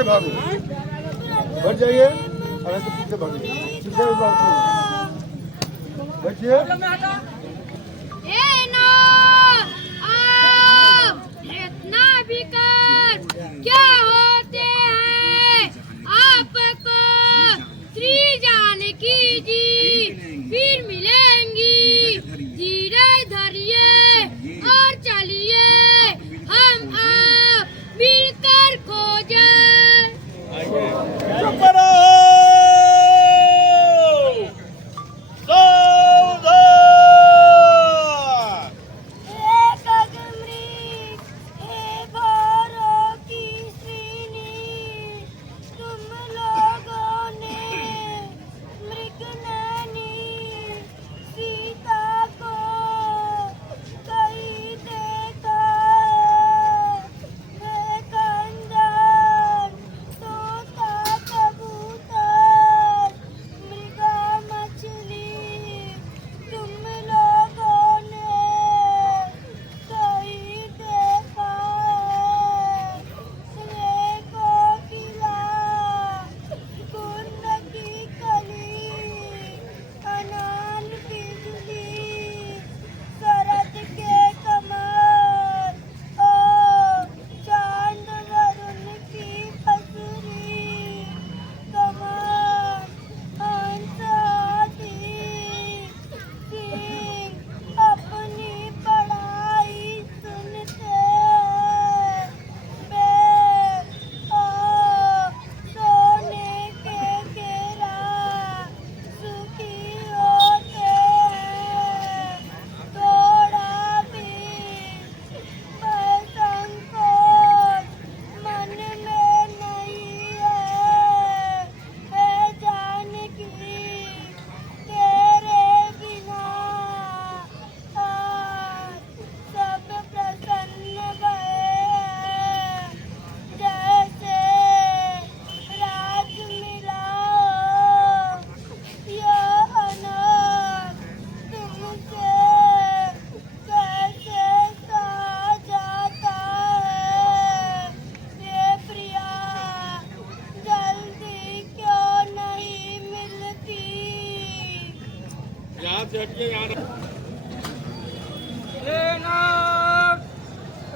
पीछे भागो, बढ़ जाइए और ऐसे पीछे भागिए, बैठिए। इतना भी कर क्या होते हैं आपको श्री जानकी जी फिर मिलेंगी। धीरे धरिए और चलिए हम आप मिलकर खोजे।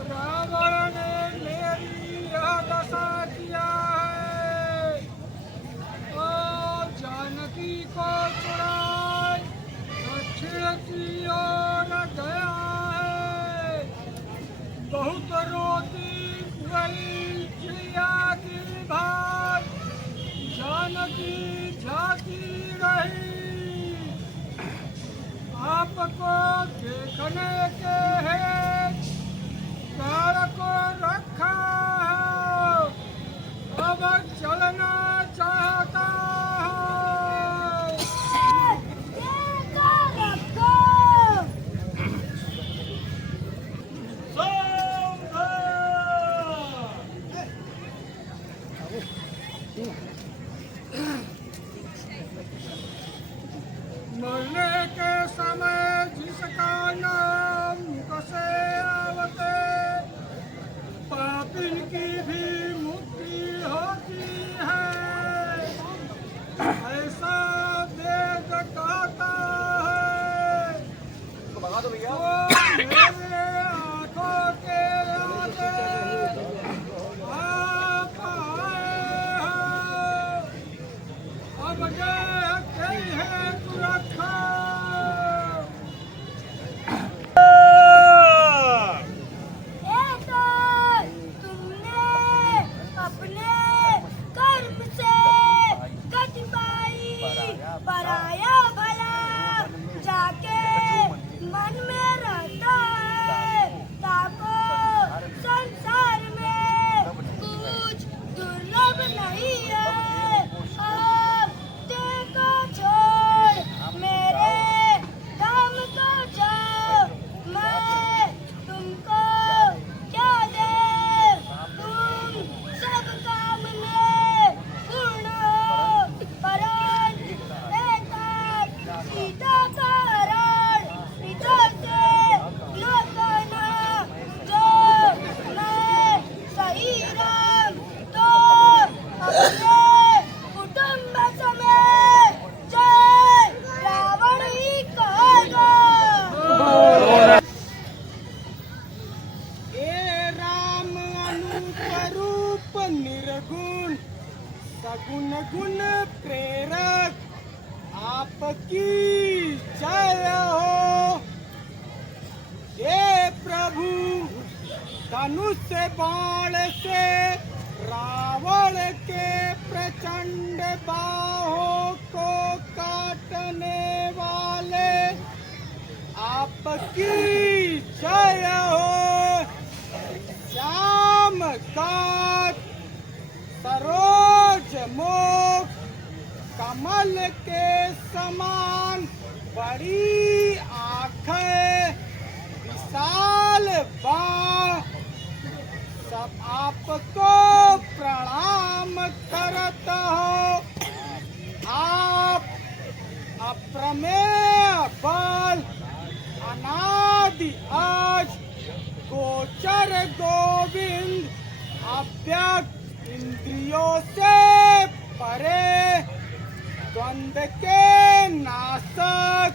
रावण ने मेरी यह दशा किया है और जानकी को चुराए दक्षिण की ओर गया है। बहुत रोती गई चिड़िया की भाई जानकी झांकी रही। आपको देखने के है प्यार को रखा है, अब चलना चाहता मरने के समय जिसका नाम कसे आवते पापिन की भी मुक्ति होती है, ऐसा वेद कहता है। तो मेरे आंखों के आगे आप आए हो, अब ये है सुरक्षा। की जय हो। हे प्रभु धनुष बाण से रावण के प्रचंड बाहों को काटने वाले आपकी जय हो। श्याम कांत सरोज मुख कमल के समान बड़ी आंखें विशाल बाह सब आपको प्रणाम करता हो। आप अप्रमेय बल अनादि आज गोचर गोविंद अव्यक्त इंद्रियों से परे द्वंद्व के नाशक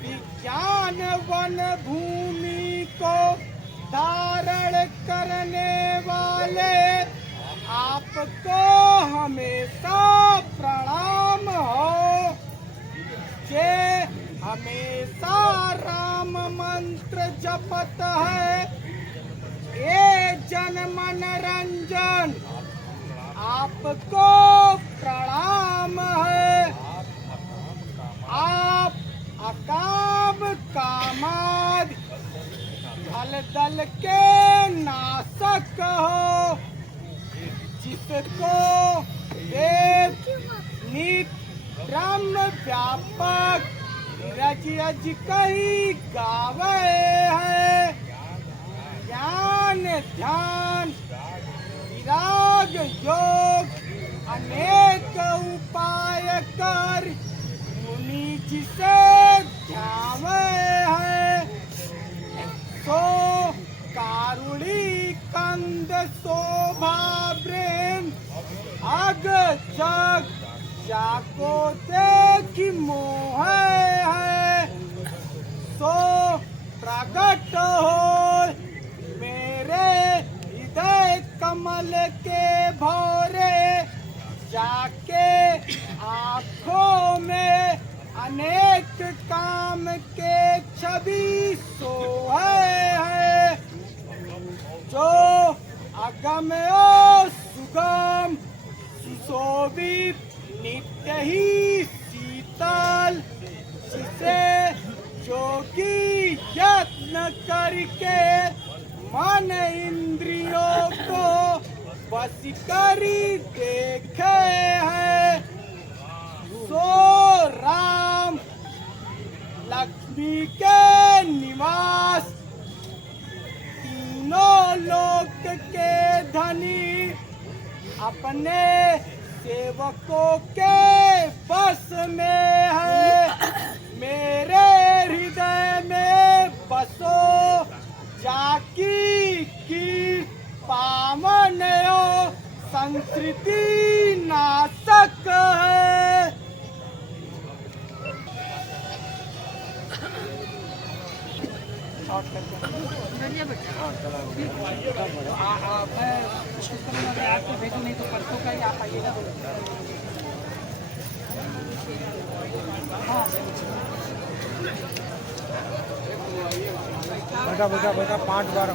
विज्ञान वन भूमि को धारण करने वाले आपको हमेशा प्रणाम हो। जे हमेशा राम मंत्र जपत है ये जन मन रंजन आपको प्रणाम है। आप अकाम कामाद फल दल के नाशक हो। जिसको वेद नित ब्रह्म व्यापक रज रज कही गावे है। ज्ञान ध्यान विराग योग अनेक उपाय कर मुनि जिसे ध्यावे है। सो कारुणी कंद शोभा ब्रेम अग जग जाको देखी मोह है। सो प्रकट हो मेरे हृदय कमल के भौरे जाके आँखों में अनेक काम के छवि सोहे है। जो अगम ओ सुगम सुशोभित नित्य ही शीतल जिसे जोगी यत्न करके मन इंद्रियों को बस करी देखे है। सो राम लक्ष्मी के निवास तीनों लोक के धनी अपने सेवकों के बस में है। मेरे हृदय में बसो जाकी की पावन संस्कृति नाशक है। मैं आपको भेजूँ नहीं तो परसों का ही आप आइएगा। बेटा बेटा बेटा 5 बार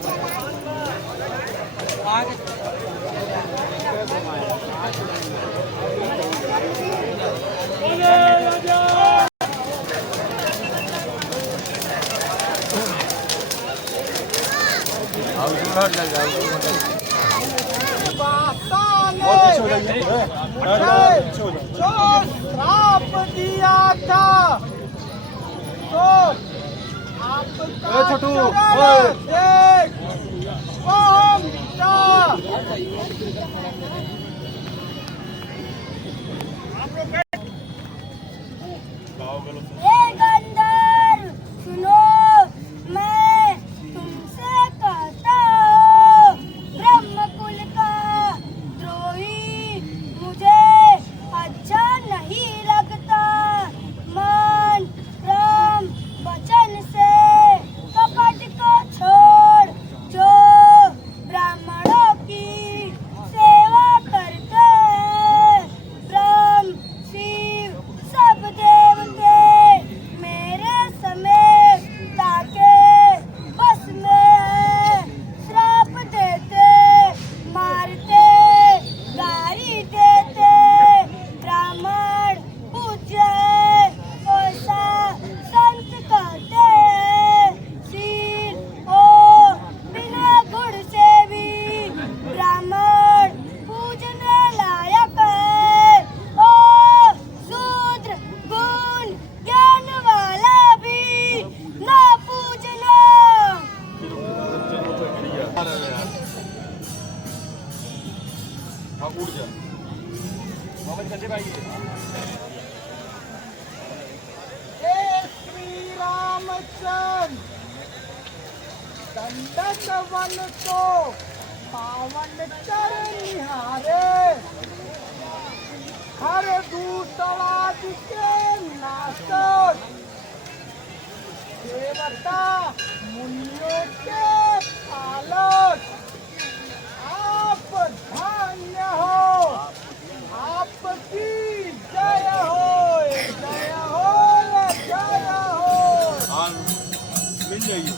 जो श्राप दिया था तो आपका चरण देख वो मिटा। सब देवते दर्शन दंडक वन को पावन चरण निहारे हर दूसरा के नाशक देवता मुनियों के पालक आप धन्य हो आपकी जय हो जय हो जय हो। हाँ मिल जाइए।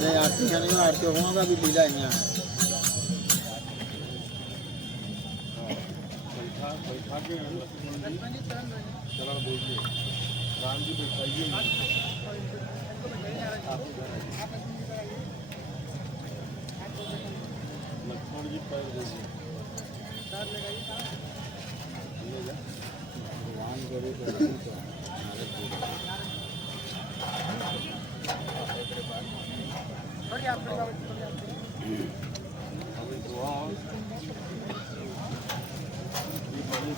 नहीं आरती का नहीं आरती होगा अभी लीला यहाँ है। बैठा के लक्ष्मण जी चरण बोलिए राम जी बैठाइए लक्ष्मण जी पैर बोलिए भगवान करे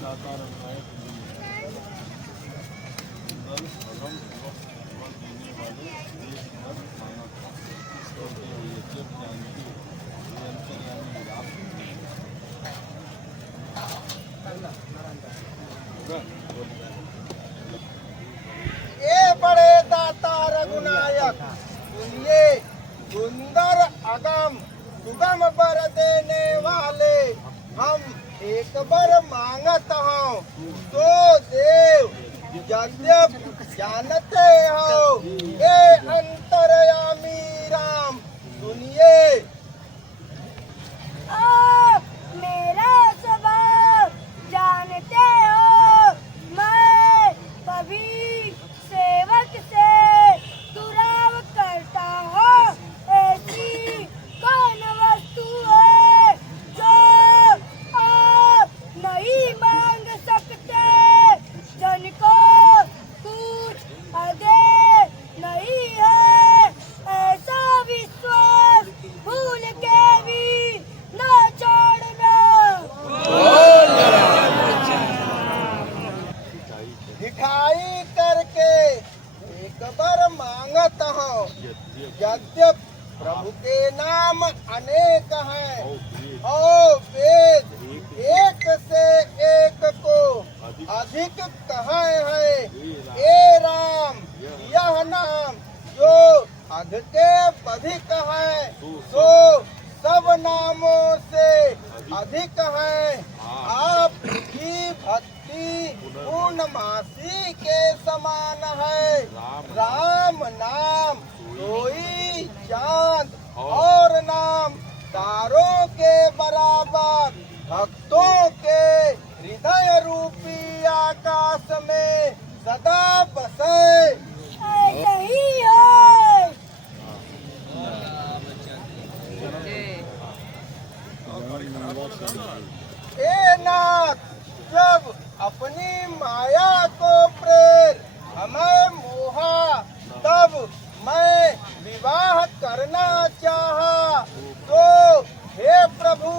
दाता रंगाए देने वाले देश भर मानव जब जानती अंतर्यामी राम ए बड़े दाता रघुनायक सुनिए सुंदर अगम सुगम बर देने वाले हम एक बार मांगत हूँ तो देव यद्यप जानते हो ये अंतर्यामी राम सुनिए। आप मेरा स्वभाव जानते हो मैं कभी सेवक से दुराव करता हूँ ऐसी कौन वस्तु है जो आप नहीं मांग सकते जिनको कुछ आगे नहीं है ऐसा विश्वास भूल के भी न छोड़ना। दिखाई करके एक बार मांगत हूँ यद्यप प्रभु के नाम अनेक हैं और वेद एक से एक को अधिक कहे हैं। ए राम यह नाम जो अधिक अधिक है सो सब नामों से अधिक है। आपकी भक्ति पूर्णमासी के समान है। राम नाम कोई चांद और नाम तारों के बराबर भक्तों के हृदय रूपी आकाश में सदा बसे। ऐसा ही है। हे नाथ जब अपनी माया को प्रेर हमें मोहा तब मैं विवाह करना चाहा तो हे प्रभु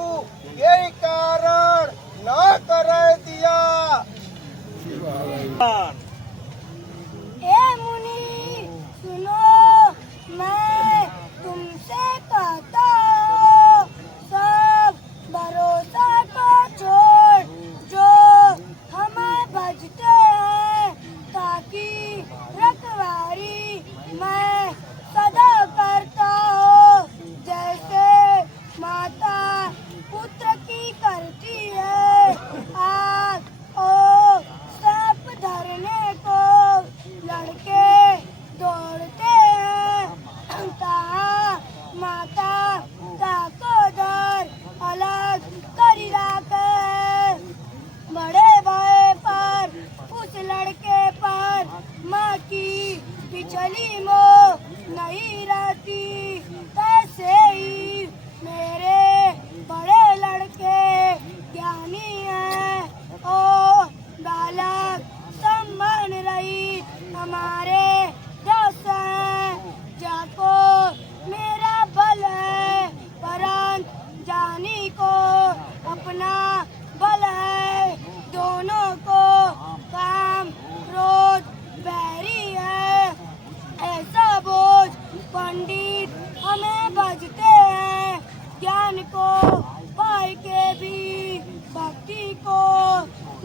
यही कारण न कर दिया। हे मुनि सुनो मैं तुमसे कहता हूँ सब भरोसा को छोड़ जो हमें भजते हैं ताकि रखवारी मैं सदा करता हूँ जैसे माता पुत्र की करती है। आग ओ सांप धरने को लड़के दौड़ते हैं कहाँ माता ताकोदर अलग करी राखे बड़े भाई पर उस लड़के पर माँ की पिछली मोह नहीं रहती कैसे ही मेरे बड़े लड़के ज्ञानी हैं ओ बालक सम्मान रहित हमारे दस हैं जाको मेरा बल है परंतु जानी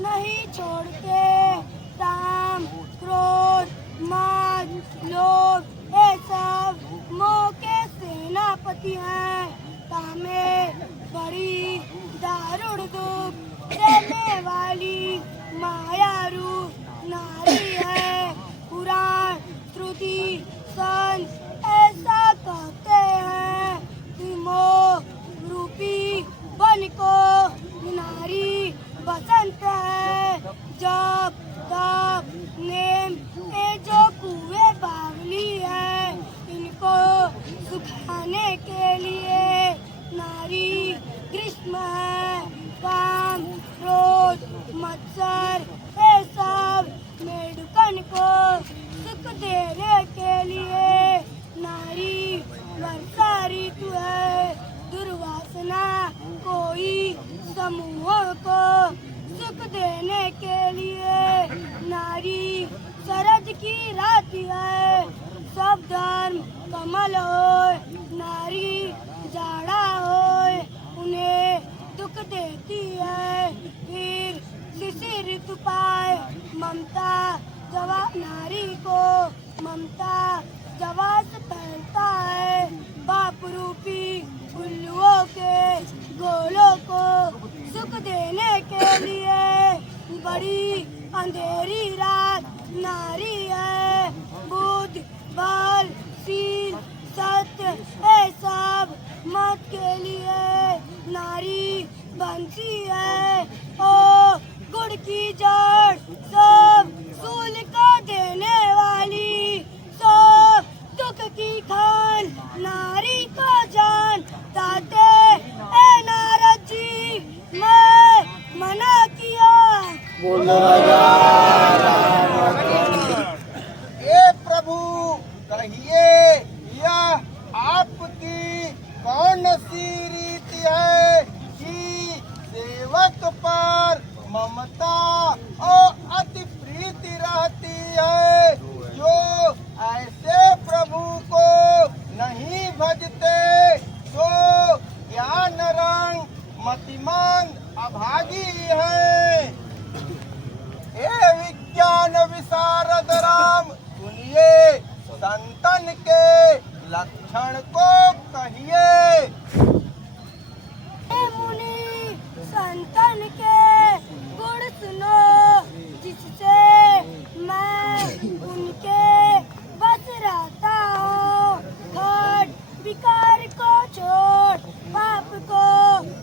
नहीं छोड़ते। काम, क्रोध, मान, लोभ ये सब मोह के सेनापति हैं। कामे बड़ी दारुण दुख देने वाली माया रूप नारी है। पुराण, श्रुति, संत ऐसा कहते हैं कि मोह रूपी वन को नारी बसंत है। जब तब नेम ये जो कुएं बावली है, इनको सुखाने के लिए नारी ग्रीष्म है। काम, क्रोध, मत्सर ये सब मेढकन को सुख देने के लिए नारी वर्षा ऋतु है। दुर्वासना कोई समूहों को सुख देने के लिए नारी शरद की रात है। सब धर्म कमल होए, नारी जाड़ा होए, उन्हें दुख देती है। फिर शिशिर ऋतु पाए ममता जवा नारी को ममता जवास फैलता है। बाप रूपी उल्लुओं के गोलों को सुख देने के लिए बड़ी अंधेरी रात नारी है। बुद्ध, बल, शील, सत्य ये सब मत के लिए नारी बंसी है। ओ गुड़ की जड़ सब सूल को देने वाली, सब दुख की खान नारी को जान ताते ए नारद जी मैं मना किया। हे प्रभु कहिए यह आपकी कौन सी रीति है कि सेवक पर ममता और अति प्रीति रहती है, जो ऐसे प्रभु को नहीं भजते तो ज्ञान रंग मतिमंद अभागी है। हे विज्ञान विशारद राम सुनिए, संतन के लक्षण को कहिए। हे मुनि संतन के गुण सुनो, जिससे मैं उनके बस रहता हूँ। घट विकार को छोड़, पाप को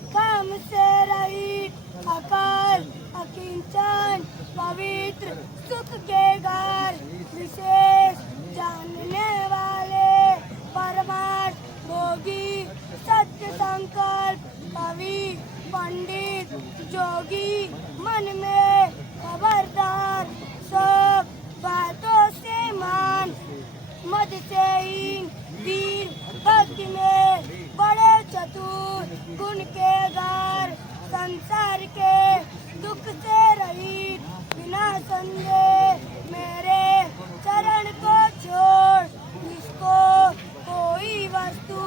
काम से रहित, अकल अकिंचन पवित्र सुख के घर, विशेष जानने वाले परमार्थ भोगी, सत्य संकल्प कवि पंडित जोगी, मन में खबरदार, सब बातों से मान, मद से हीन, वीर भक्ति में बड़े चतुर, गुण के घर, संसार के दुख से रहित, बिना संदेह मेरे चरण को छोड़। जिसको कोई वस्तु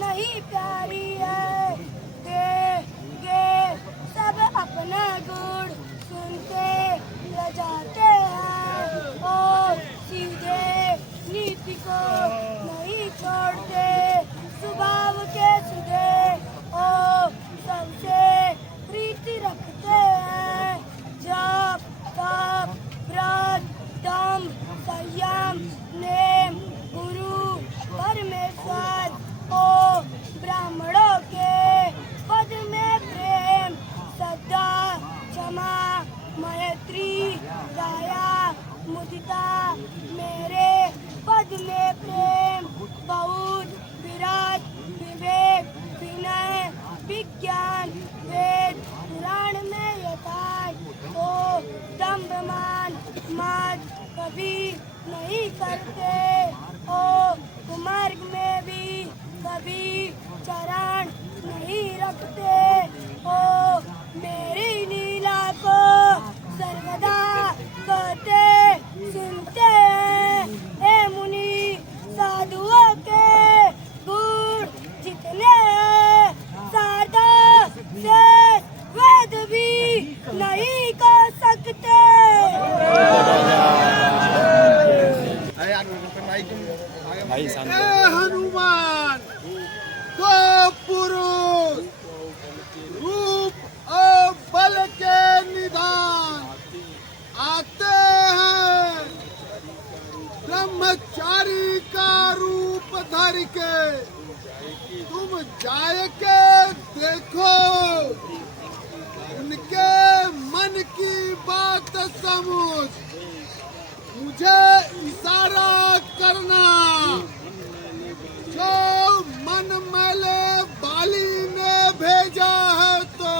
नहीं प्यारी है, दे सब अपना गुण सुनते रजाते हैं, और सीधे नीति को नहीं छोड़ते। स्वभाव के सुधे और सबसे प्रीति रखते हैं। जब तप, व्रत, दम, संयम, नेम, गुरु, परमेश्वर और ब्राह्मणों के पद में प्रेम, श्रद्धा, क्षमा, मैत्री, दया, मुदिता, मेरे पद में प्रेम, बहुत विराट, विवेक, विनय, विज्ञान, वेद, पुराण में यथार्थ, तो दम्भ मान मत कभी नहीं करते, और कुमार्ग में भी कभी चरण नहीं रखते, ओ मेरी लीला को सर्वदा कहते सुनते हैं। हे मुनि साधुओं के गुण जितने हैं, सारदा से वेद भी नहीं कर आए के देखो, उनके मन की बात समझ, मुझे इशारा करना। जो मन मैले बाली ने भेजा है तो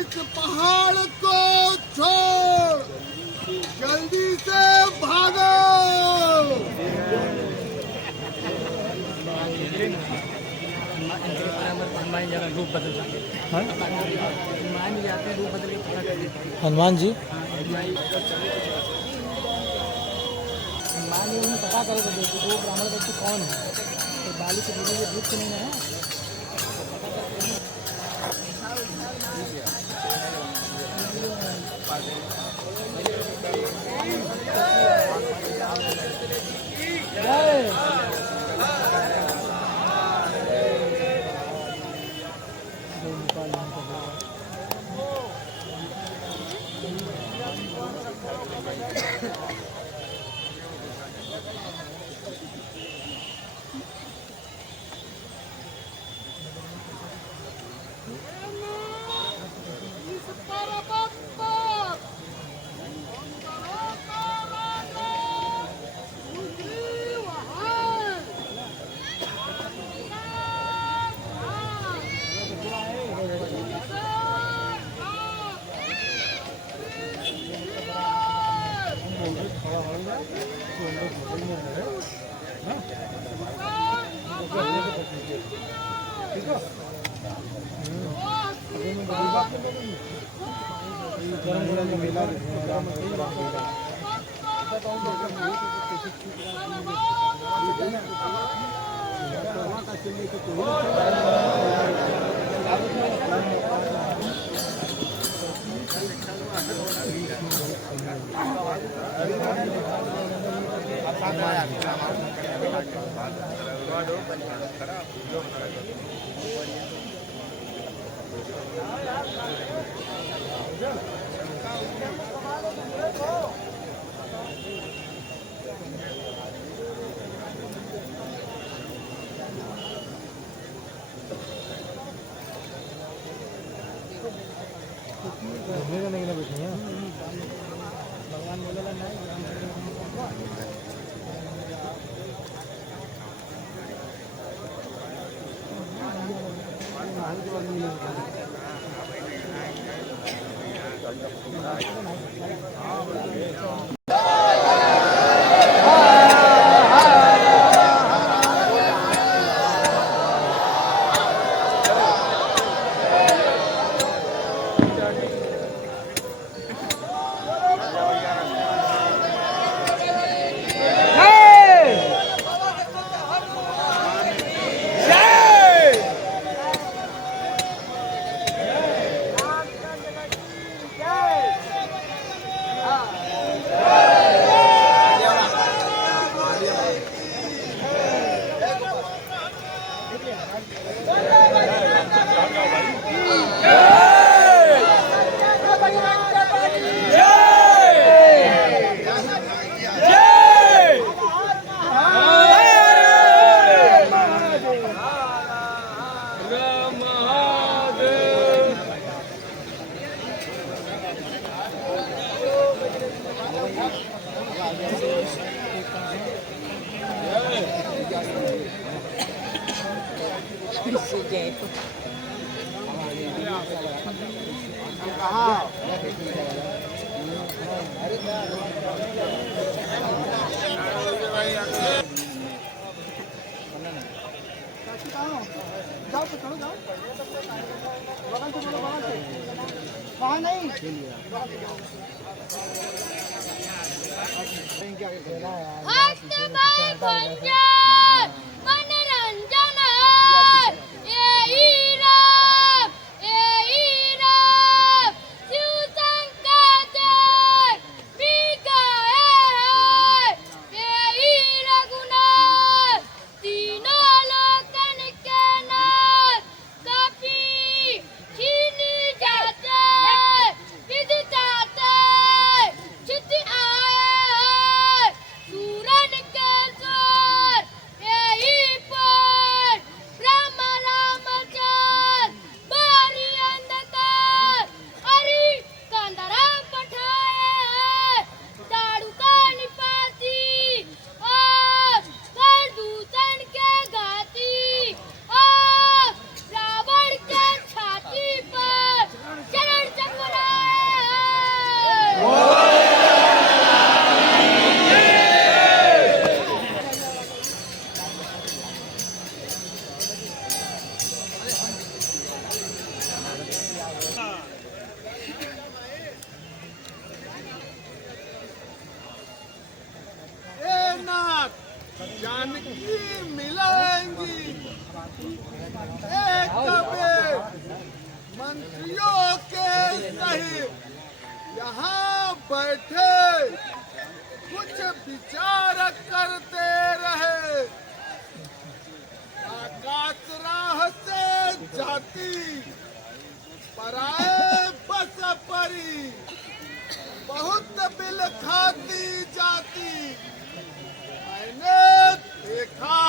इस पहाड़ को छोड़ जल्दी से भागो। हनुमान जी हनुमान जी उन्हें पता करो तो देखो वो ब्राह्मण व्यक्ति कौन है, तो बाली से बोले ये भूत नहीं है। सूरन के जोर यही एक बेर मंत्रियों के सहित यहाँ बैठे कुछ विचार करते रहे। आकाश राह से जाती पराए बस परी, बहुत बिल खाती जाती। मैंने देखा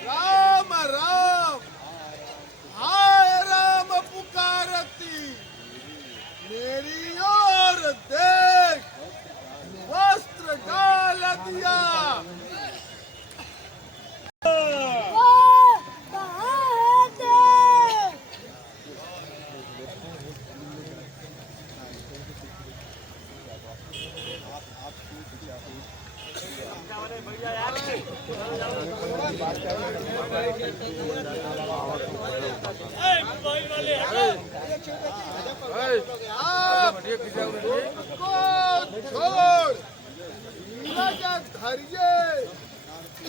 राम राम हाय राम पुकारती, मेरी ओर देख वस्त्र डाल दिया। वो कहाँ थे? आप को छोड़ नीरज धैर्य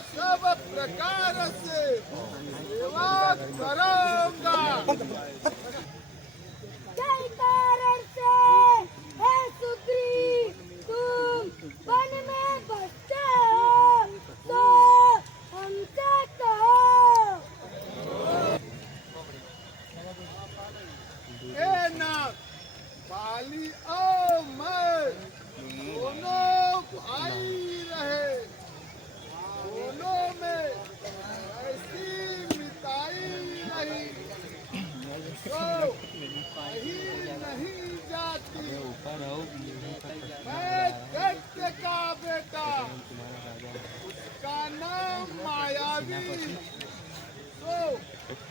सब प्रकार से सेवा करूंगा। जय कारण से हे सुग्रीव, तुम वन में बसते हो तो हमसे कहो। ए नाथ, बाली और मैं दोनों भाई रहे। दोनों में ऐसी मिताई रही तो कहीं नहीं जाती। मैं दैत्य का बेटा, उसका नाम मायावी, तो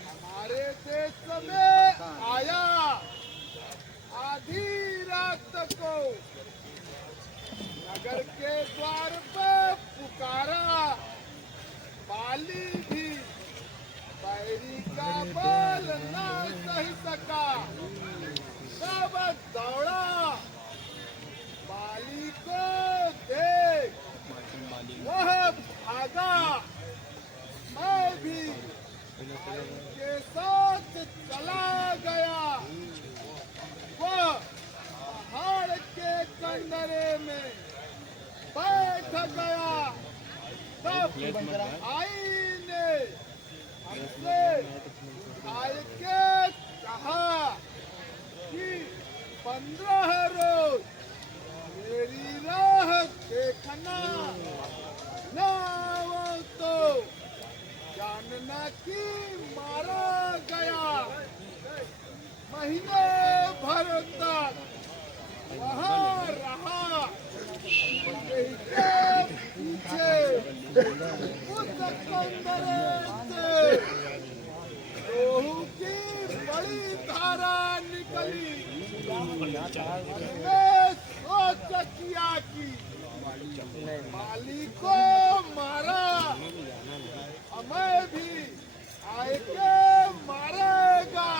हमारे देश में आया। आधी रात को नगर के द्वार पर पुकारा। बाली भी बैरी का बल न सही सका, सब दौड़ा। बाली को देख वह भागा। मैं भी बाली के साथ चला गया। वह पहाड़ के कंदरे में बैठ गया। तब आई ने हमसे आय के कहा कि 15 रोज मेरी राह देखना, न हो तो जानना कि मारा गया। महीने भर तक वहाँ रहा। इसके पीछे उस कंदरे से लोहू की बड़ी धारा निकली। हमने सोच किया कि बाली को मारा, हमें भी आए के मारेगा।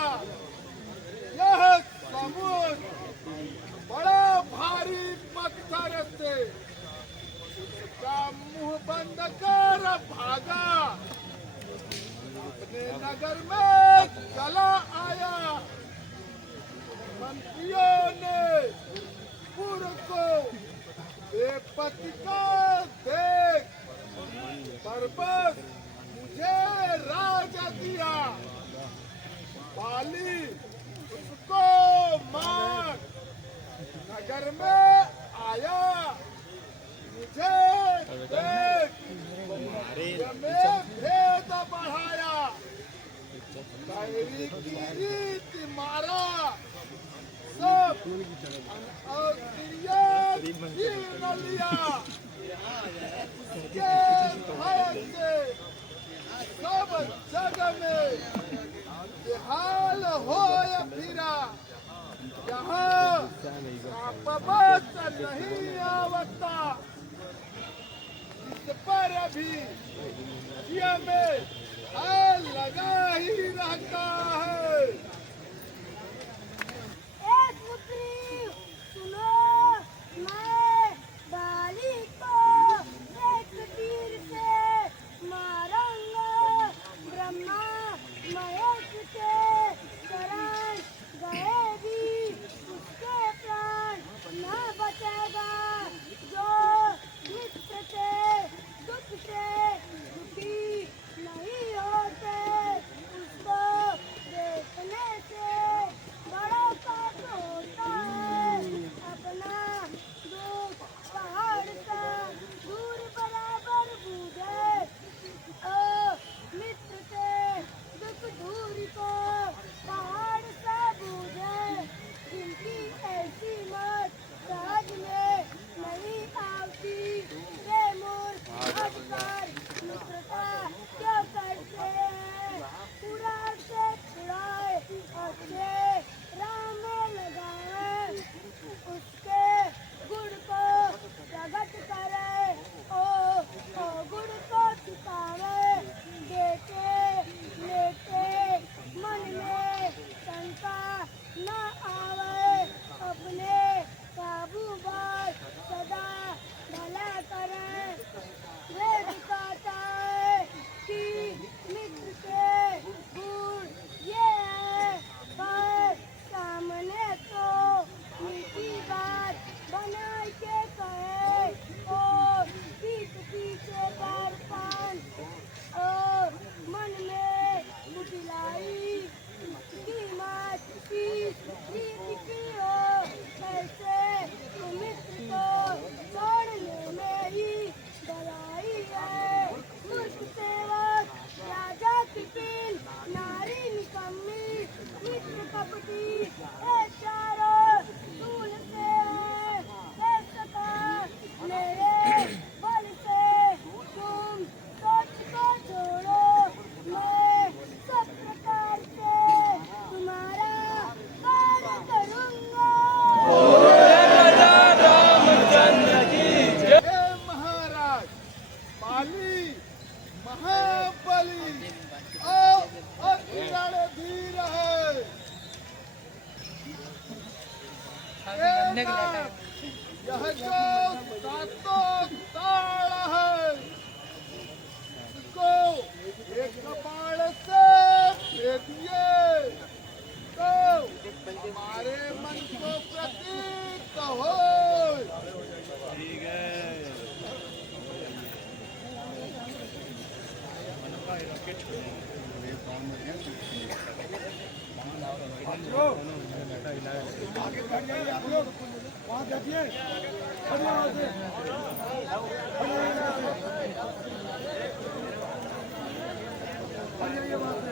यह समुद्र बड़ा भारी पत्थर से उसका मुंह बंद कर भागा। अपने नगर में चला आया। मंत्रियों ने पूर्व को बेपति का देख पर्वत मुझे राज दिया। बाली उसको मार नगर में आया। मुझे देख में भेद बढ़ाया। बैरी की रीत मारा। सब और छीन लिया। उसके भय से सब जग में बेहाल हो फिरा। यहाँ बस नहीं आवता। इस पर अभी ये में लगा ही रहता है। सुग्रीव, सुनो, मैं बाली को एक तीर से मारूंगा। ब्रह्मा महेश के शरण गए भी उसके प्राण न बचेगा। जो मित्र के दुख से दुखी नहीं होते उसको देखने से बड़ा पाप होता है। अपना दुख पहाड़ से दूर बराबर बूझे। ओ मित्र के दुख दूरी को पहाड़ से बूझे। जिनकी ऐसी मौत सहज में नहीं आवती वे मूर्ख अवसर मित्रता क्यों करते हैं। पूरा से छुड़ाए अच्छे राम में लगाए उसके गुण को प्रकट करे। ओ गुण को छिपावे देखे लेके मन में शंका न आवे। अपने काबू पर सदा भला करे। वे दिखाता है कि मित्र के गुण ये है पर सामने तो मीठी बात बना के कहे। ओ पीठ पीछे बार पान ओ मन में बुझलाई कीमत की रीत की हो। ऐसे मित्र को छोड़ने में ही भलाई है। मूर्ख सेवक राजा की कील नारी निकम्मी मित्र कपटी ऐ चारों सूल से है। ऐ सखा मेरे बल से तुम सोच को छोड़ो। मैं सब प्रकार से तुम्हारा कार्य करूँगा। हे महाराज बाली महाबली अति रणधीर है। यह जो सातों ताड़ है इसको एक कपाड़ से भेदिए तो हमारे मन को प्रतीत हो। आगे बढ़ जाइए आप लोग वहाँ देखिए खड़े वहाँ से खड़े जाइए वहाँ से।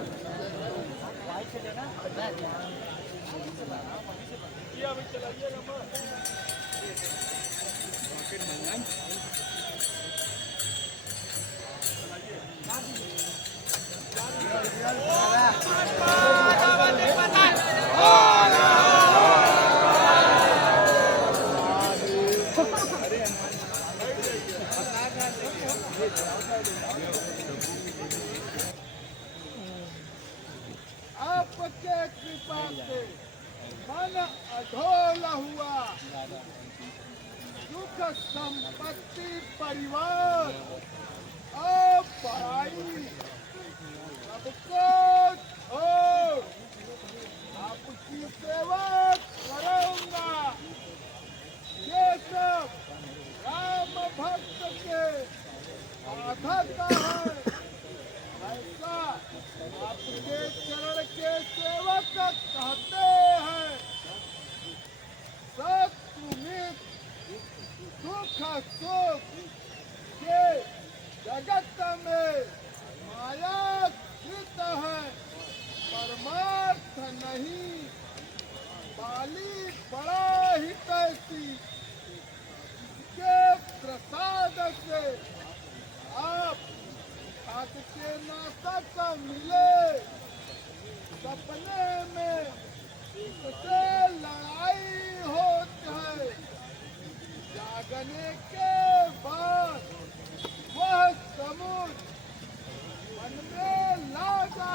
आपके कृपा से मन अढोल हुआ। सुख संपत्ति परिवार और पढ़ाई सबको छोड़ आपकी सेवा करूंगा। ये सब राम भक्त के साधक है। ऐसा आपके चरण के सेवक कहते हैं। सत्मित सुख सुख के जगत में माया स्थित है परमार्थ नहीं। बाली बड़ा ही कैसी के प्रसाद से आप हाथ के नाशक मिले। सपने में उससे लड़ाई होती है। जागने के बाद वह समुद्र मन में लागा